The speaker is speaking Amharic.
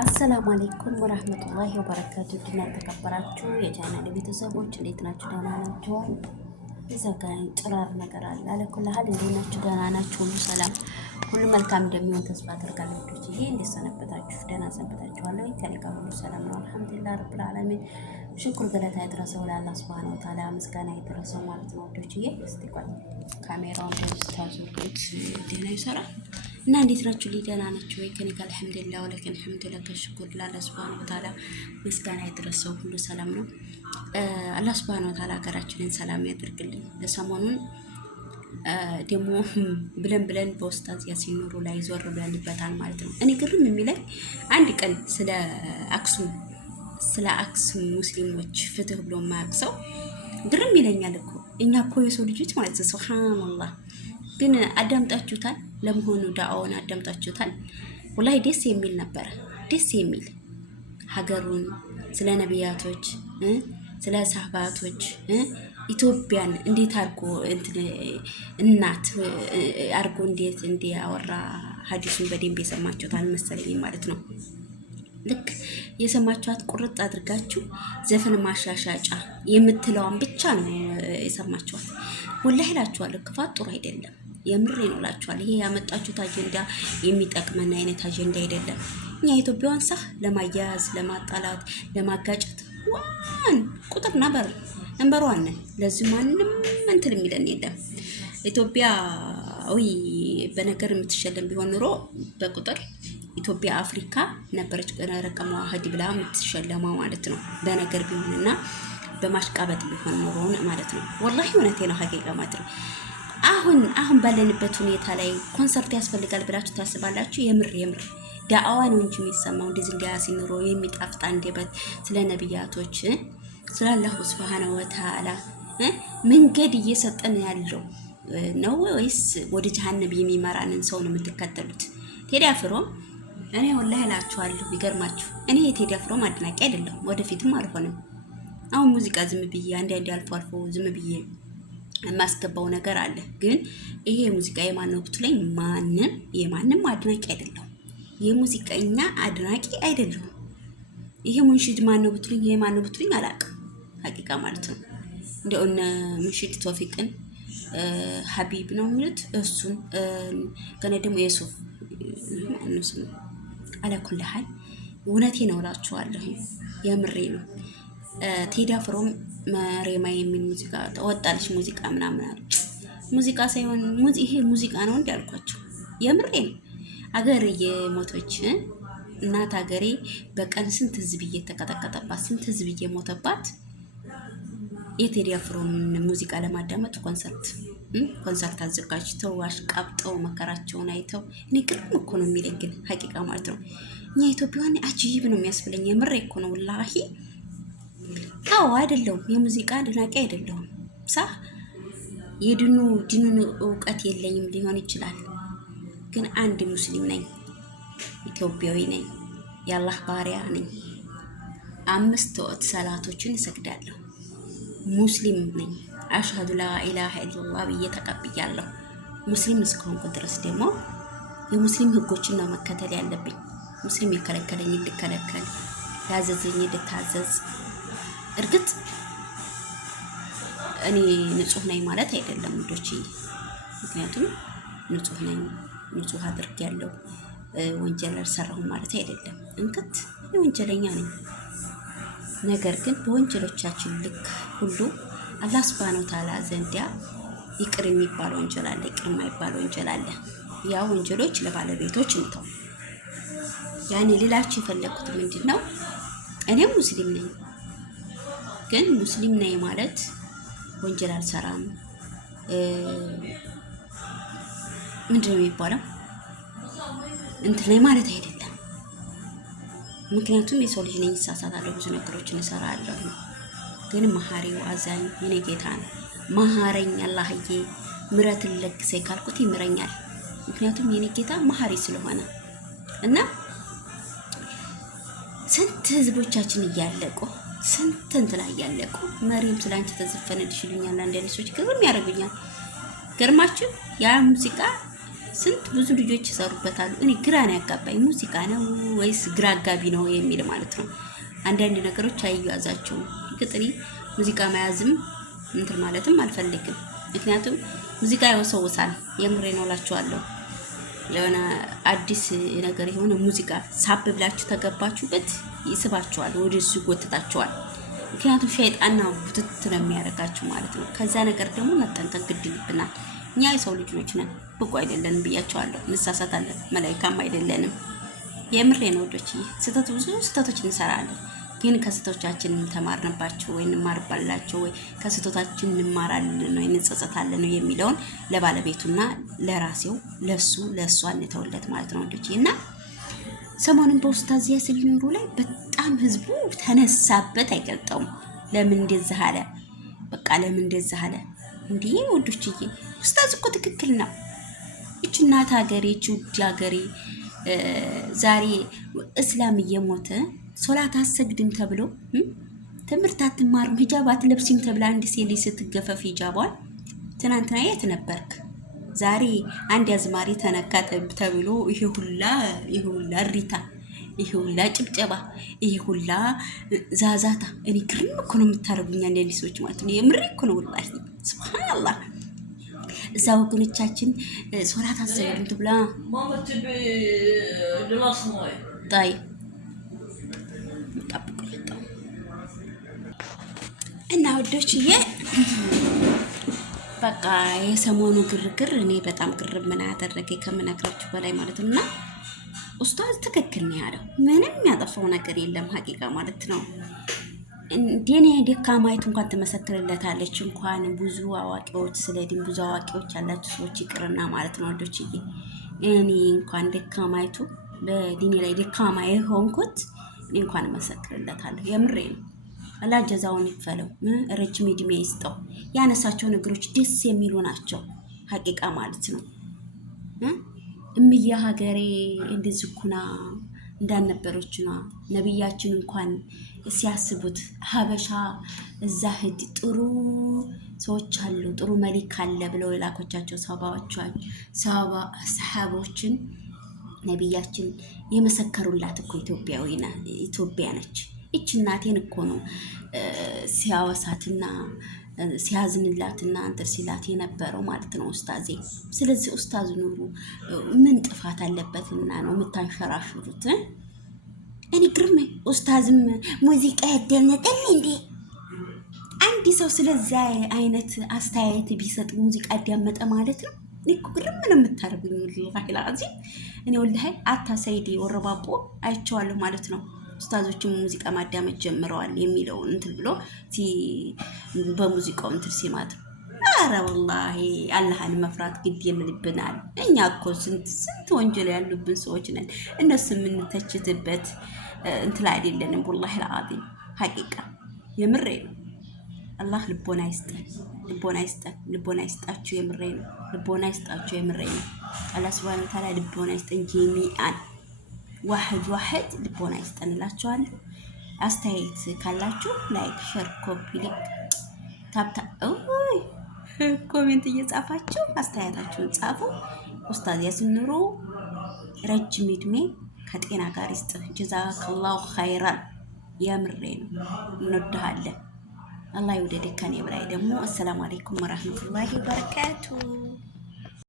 አሰላሙ አለይኩም ወራህመቱላሂ ወበረካቱ። ድና ተከበራችሁ የቻናል ቤተሰቦች እንዴት ናችሁ? ደህና ናችሁ? ይዘጋኝ ጭራር ነገር አለ አለኩልሃል። እንዴት ናችሁ? ደህና ናችሁ? ሁሉ ሰላም፣ ሁሉ መልካም እንደሚሆን ተስፋ አደርጋለሁ። ይሄ እንዴት ሰነበታችሁ? ደህና ሰነበታችኋል ወይ? ከኔ ጋር ሁሉ ሰላም ነው አልሐምዱሊላህ ረብል ዓለሚን። ሽኩር ገለታ ይድረሰው ለአላህ ሱብሃነሁ ወተዓላ፣ ምስጋና ይድረሰው ማለት ነው ወዶችዬ። እስቲ ቆይ ካሜራውን ታዙት ደህና ይሰራል እና እንዴት ናችሁ? ደህና ናችሁ ወይ? ከኔ ጋር አልሐምዱሊላህ ወለከን ሐምዱሊላህ ከሽኩር ለአላህ ሱብሃነሁ ወተዓላ ምስጋና ይድረሰው፣ ሁሉ ሰላም ነው። አላህ ሱብሃነሁ ወተዓላ ሀገራችንን ሰላም ያደርግልን። ለሰሞኑን ደግሞ ብለን በኡስታዝ ያሲን ኑሩ ላይ ዞር ብለንበታል ማለት ነው። እኔ ግርም የሚለኝ አንድ ቀን ስለ አክሱም ሙስሊሞች ፍትህ ብሎ የማያውቅ ግርም ይለኛል እኮ። እኛ እኮ የሰው ልጆች ማለት ነው። ሱብሃንአላህ። ግን አዳምጣችሁታል? ለመሆኑ ዳዋውን አዳምጣችሁታል? ወላሂ ደስ የሚል ነበረ። ደስ የሚል ሀገሩን ስለ ነቢያቶች ስለ ሰሃባቶች ኢትዮጵያን እንዴት አርጎ እናት አርጎ እንዴት እንዲያወራ ሐዲሱን በደንብ የሰማችሁት አልመሰለኝም ማለት ነው። ልክ የሰማችኋት ቁርጥ አድርጋችሁ ዘፈን ማሻሻጫ የምትለዋን ብቻ ነው የሰማችኋት። ወላሂ እላችኋለሁ ክፋት ጥሩ አይደለም። የምሬ ነው እላችኋለሁ። ይሄ ያመጣችሁት አጀንዳ የሚጠቅመን አይነት አጀንዳ አይደለም። እኛ ኢትዮጵያውያን ለማያያዝ፣ ለማጣላት፣ ለማጋጨት ቁጥር ነበር ዋን ነን። ለዚህ ማንም እንትን የሚለን የለም። ኢትዮጵያዊ በነገር የምትሸለም ቢሆን ኑሮ በቁጥር ኢትዮጵያ አፍሪካ ነበረች ረቀሟ ሀዲ ብላ የምትሸለመው ማለት ነው። በነገር ቢሆንና በማሽቃበጥ ቢሆን ኑሮ ማለት ነው። ወላሂ እውነቴ ነው ሀቂቃ ማለት ነው። አሁን ባለንበት ሁኔታ ላይ ኮንሰርት ያስፈልጋል ብላችሁ ታስባላችሁ? የምር ዳዕዋ ነው እንጂ የሚሰማው እንደዚህ ያሲን ኑሩ የሚጣፍጥ አንደበት ስለ ነብያቶች ስለ አላህ ሱብሃነሁ ወተዓላ መንገድ እየሰጠን ያለው ነው ወይስ ወደ ጀሃነም የሚመራንን ሰው ነው የምትከተሉት? ቴዲ አፍሮ እኔ ወላሂ እላችኋለሁ ይገርማችሁ፣ እኔ የቴዲ አፍሮ አድናቂ አይደለሁም፣ ወደፊትም አልሆንም። አሁን ሙዚቃ ዝም ብዬ አንዳንዴ አልፎ ዝም ብዬ የማስገባው ነገር አለ። ግን ይሄ ሙዚቃ የማን ነው ብትለኝ የማንም አድናቂ አይደለሁም። የሙዚቀኛ አድናቂ አይደለሁም። ይሄ ሙንሽድ ማን ነው ብትሉኝ የማን ነው ብትሉኝ አላውቅም ሀቂቃ ማለት ነው። እንደው እነ ሙንሽድ ቶፊቅን ሀቢብ ነው የሚሉት እሱን ከነ ደግሞ የሱፍ እነሱ አለኩልሃል። እውነቴ ነው እላችኋለሁ፣ የምሬ ነው። ቴዲ አፍሮም መሬማ የሚል ሙዚቃ ተወጣለች። ሙዚቃ ምናምን አሉ። ሙዚቃ ሳይሆን ይሄ ሙዚቃ ነው እንዳልኳቸው፣ የምሬ ነው። አገር የሞቶች እናት ሀገሬ በቀን ስንት ህዝብ እየተቀጠቀጠባት ስንት ህዝብ እየሞተባት የቴዲ አፍሮን ሙዚቃ ለማዳመጥ ኮንሰርት አዘጋጅተው አሽቃብጠው መከራቸውን አይተው እኔ ግርም እኮ ነው የሚለኝ ግን ሀቂቃ ማለት ነው። እኛ ኢትዮጵያውያን አጂብ ነው የሚያስብለኝ። የምሬ እኮ ነው ወላሂ። አዎ አይደለሁም የሙዚቃ አድናቂ አይደለሁም። የድኑን እውቀት የለኝም ሊሆን ይችላል። ግን አንድ ሙስሊም ነኝ፣ ኢትዮጵያዊ ነኝ፣ የአላህ ባሪያ ነኝ። 5 ወቅት ሰላቶችን እሰግዳለሁ። ሙስሊም ነኝ። አሽሀዱ ላ ኢላሃ ኢላላህ ብዬ ተቀብያለሁ። ሙስሊም እስከሆንኩ ድረስ ደግሞ የሙስሊም ህጎችን ነው መከተል ያለብኝ። ሙስሊም የከለከለኝ ልከለከል፣ ያዘዘኝ ልታዘዝ። እርግጥ እኔ ንጹህ ነኝ ማለት አይደለም ውዶቼ። ምክንያቱም ንጹህ ነኝ፣ ንጹህ አድርጌያለሁ፣ ወንጀል አልሰራሁም ማለት አይደለም። እንክት ወንጀለኛ ነኝ። ነገር ግን በወንጀሎቻችን ልክ ሁሉ አላህ ሱብሃነሁ ወተዓላ ዘንዲያ ይቅር የሚባል ወንጀል አለ፣ ይቅር የማይባል ወንጀል አለ። ያ ወንጀሎች ለባለቤቶች እንተው። ያኔ ሌላችሁ የፈለኩት ምንድነው? እኔም ሙስሊም ነኝ። ግን ሙስሊም ነኝ ማለት ወንጀል አልሰራም ምንድነው የሚባለው እንትን ላይ ማለት አይደለም። ምክንያቱም የሰው ልጅ ነኝ፣ እሳሳታለሁ፣ ብዙ ነገሮችን እሰራለሁ። ግን መሐሪው አዛኝ የኔ ጌታ ነው። መሐረኝ አላህዬ ምሕረትን ለግሰኝ ካልኩት ይምረኛል። ምክንያቱም የኔ ጌታ መሐሪ ስለሆነ እና ስንት ህዝቦቻችን እያለቁ ስንት እንትን እያለቁ መሪም ስላንቺ ተዘፈነልሽ ይሉኛል አንዳንድ ሰዎች፣ ግርም ያደርጉኛል። ገርማችሁ ያ ሙዚቃ ስንት ብዙ ልጆች ይሰሩበታል። እኔ ግራ ነው ያጋባኝ። ሙዚቃ ነው ወይስ ግራ አጋቢ ነው የሚል ማለት ነው። አንዳንድ ነገሮች አይያዛቸውም። እርግጥ እኔ ሙዚቃ መያዝም እንትን ማለትም አልፈልግም። ምክንያቱም ሙዚቃ ያወሰውሳል። የምሬ ነው እላችኋለሁ። የሆነ አዲስ ነገር የሆነ ሙዚቃ ሳብ ብላችሁ ተገባችሁበት ይስባችኋል፣ ወደ እሱ ይጎትታችኋል። ምክንያቱም ሸይጣንና ቡትት ነው የሚያደርጋችሁ ማለት ነው። ከዛ ነገር ደግሞ መጠንቀቅ ግድ ይልብናል። እኛ የሰው ልጆች ነን፣ ብቁ አይደለንም ብያቸዋለሁ። እንሳሳታለን፣ መላኢካም አይደለንም። የምሬ ነው ወዶች፣ ብዙ ስህተቶች እንሰራለን። ግን ከስህተቶቻችን ተማርንባቸው ወይ እንማርባላቸው ወይ ከስህተቶቻችን እንማራለን ወይ እንጸጸታለን ነው የሚለውን ለባለቤቱና ለራሴው ለሷ እንተውለት ማለት ነው ወዶች። እና ሰሞኑን በኡስታዝ ያሲን ኑሩ ላይ በጣም ህዝቡ ተነሳበት፣ አይገልጠውም። ለምን እንደዚህ አለ? በቃ ለምን እንደዚህ አለ? እንዴ ወዶችዬ፣ ኡስታዝ እኮ ትክክል ነው። እቺ እናት ሀገሬ፣ እቺ ውድ ሀገሬ ዛሬ እስላም እየሞተ ሶላት አሰግድም ተብሎ ትምህርት አትማርም ሂጃብ አትለብሲም ተብላ አንድ ሴት ስትገፈፍ ሂጃቧን ትናንትና የት ነበርክ? ዛሬ አንድ አዝማሪ ተነካ ተብሎ ይሄ ሁላ እሪታ፣ ይሄ ሁላ ጭብጨባ፣ ይሄ ሁላ ዛዛታ። እኔ ግርም እኮ ነው የምታረጉኛ እንደዚህ ሰዎች ማለት ነው። የምሬ እኮ ነው ወላሂ ሱብሃንአላህ። እዛ ወገኖቻችን ሶላት አሰግድም ተብላ ጣይ እና ወዶችዬ በቃ የሰሞኑ ግርግር እኔ በጣም ግርም ምን ያደረገ ከምነግራችሁ በላይ ማለት ነውና ኡስታዝ ትክክል ነው ያለው። ምንም ያጠፋው ነገር የለም ሀቂቃ ማለት ነው። እንደኔ ደካማይቱ እንኳን ትመሰክርለታለች። እንኳን ብዙ አዋቂዎች ስለዲን ብዙ አዋቂዎች ያላችሁ ሰዎች ይቅርና ማለት ነው ወዶችዬ፣ እኔ እንኳን ደካማይቱ በዲኔ ላይ ደካማ የሆንኩት እኔ እንኳን እመሰክርለታለሁ። የምሬ ነው። አላህ ጀዛውን ይክፈለው፣ ረጅም ዕድሜ ይስጠው። ያነሳቸው ነገሮች ደስ የሚሉ ናቸው ሀቂቃ ማለት ነው። እምዬ ሀገሬ እንደዚህ ኩና እንዳልነበረችና ነብያችን እንኳን ሲያስቡት ሀበሻ እዛ ሂድ ጥሩ ሰዎች አሉ ጥሩ መሊክ አለ ብለው የላኮቻቸው ሰሃቦችን ነብያችን የመሰከሩላት እኮ ኢትዮጵያ ነች። እቺ እናቴን እኮ ነው ሲያወሳትና ሲያዝንላትና አንተር ሲላት የነበረው ማለት ነው ኡስታዜ። ስለዚህ ኡስታዝ ኑሩ ምን ጥፋት አለበትና ነው የምታንሸራሽሩት? እኔ ግርም ኡስታዝም ሙዚቃ ያደነጠን እንዴ? አንድ ሰው ስለዛ አይነት አስተያየት ቢሰጥ ሙዚቃ ያዳመጠ ማለት ነው። እኮ ግርም ነው የምታርጉኝ ወላሂ ላዚም። እኔ ወላሂ አታ ሰይዲ ወረባቦ አይቼዋለሁ ማለት ነው። ኡስታዞችም ሙዚቃ ማዳመጥ ጀምረዋል የሚለውን እንትን ብሎ በሙዚቃው እንትን ሲማት፣ አረ ወላሂ አላህን መፍራት ግድ ይልብናል። እኛ እኮ ስንት ወንጀል ያሉብን ሰዎች ነን። እነሱ የምንተችትበት እንትን አይደለንም። ወላሂ ለአዚም ሐቂቃ የምሬ ነው። አላህ ልቦና ይስጠን፣ ልቦና ይስጣችሁ። የምሬ ነው። ልቦና ይስጣችሁ። የምሬ ነው። አላህ ሱብሃነሁ ወተዓላ ልቦና ይስጠን ጀሚአን ዋህድ ልቦና ይስጠንላችኋለሁ። አስተያየት ካላችሁ ላይክ፣ ሼር፣ ኮፒ ሊንክ ታብታ ኮሜንት እየጻፋችሁ አስተያየታችሁን ጻፉ። ኡስታዝ ያሲን ኑሩ ረጅም ዕድሜ ከጤና ጋር ይስጥ። ጀዛከላሁ ኸይራን። የምሬ ነው። እንወድሃለን። አላህ ይውደድህ ከኔ በላይ ደግሞ። አሰላሙ አለይኩም ወራህመቱላሂ ወበረካቱ።